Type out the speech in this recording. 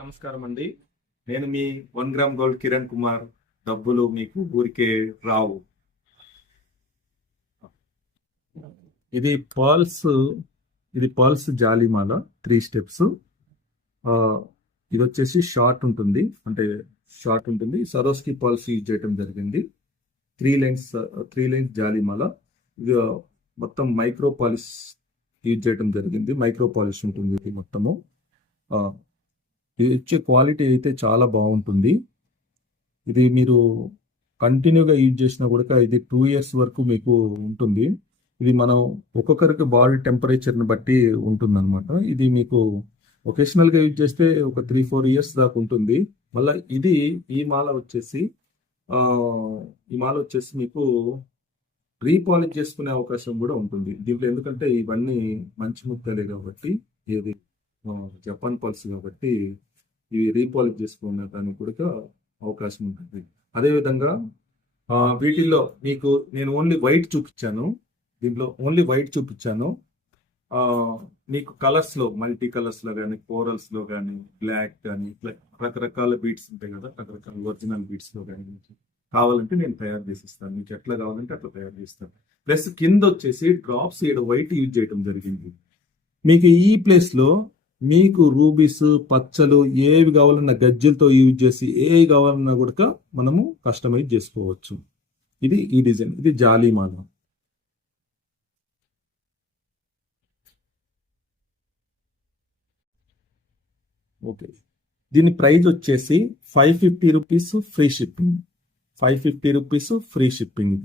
నమస్కారం అండి. నేను మీ 1 గ్రామ్ గోల్డ్ కిరణ్ కుమార్. డబ్బులు మీకు ఊరికే రావు. ఇది పర్ల్స్ ఇది పర్ల్స్ జాలిమాల 3 స్టెప్స్. ఇది వచ్చేసి షార్ట్ ఉంటుంది. సరోస్కి పర్ల్స్ యూజ్ చేయడం జరిగింది. 3 లైన్స్ జాలిమాల. ఇది మొత్తం మైక్రో పాలిష్ యూజ్ చేయడం జరిగింది. మైక్రో పాలిష్ ఉంటుంది ఇది మొత్తము. ఇది ఇచ్చే క్వాలిటీ అయితే చాలా బాగుంటుంది. ఇది మీరు కంటిన్యూగా యూజ్ చేసినా కూడా ఇది 2 years వరకు మీకు ఉంటుంది. ఇది మనం ఒక్కొక్కరికి బాడీ టెంపరేచర్ని బట్టి ఉంటుందన్నమాట. ఇది మీకు ఒకేషనల్గా యూజ్ చేస్తే ఒక 3-4 years దాకా ఉంటుంది. మళ్ళీ ఈ మాల వచ్చేసి మీకు రీపాలిష్ చేసుకునే అవకాశం కూడా ఉంటుంది దీంట్లో. ఎందుకంటే ఇవన్నీ మంచి ముక్కలే కాబట్టి, ఇది జపాన్ పల్స్ కాబట్టి ఇవి రీపాలిష్ చేసుకునే దానికి కూడా అవకాశం ఉంటుంది. అదేవిధంగా వీటిల్లో మీకు నేను ఓన్లీ వైట్ చూపించాను. దీంట్లో ఓన్లీ వైట్ చూపించాను. మీకు కలర్స్లో మల్టీ కలర్స్లో కానీ, కోరల్స్లో కానీ, బ్లాక్ కానీ, ఇట్లా రకరకాల బీట్స్ ఉంటాయి కదా, రకరకాల ఒరిజినల్ బీట్స్లో కానీ కావాలంటే నేను తయారు చేసిస్తాను. మీకు ఎట్లా కావాలంటే అట్లా తయారు చేస్తాను. ప్లస్ కింద వచ్చేసి డ్రాప్స్ వైట్ యూజ్ చేయడం జరిగింది. మీకు ఈ ప్లేస్లో మీకు రూబీస్, పచ్చలు ఏవి కావాలన్నా గజ్జలతో యూజ్ చేసి ఏవి కావాలన్నా కూడా మనము కస్టమైజ్ చేసుకోవచ్చు. ఇది ఈ డిజైన్. ఇది జాలిమాల. ఓకే, దీని ప్రైస్ వచ్చేసి 550 rupees free shipping. 550 rupees free shipping.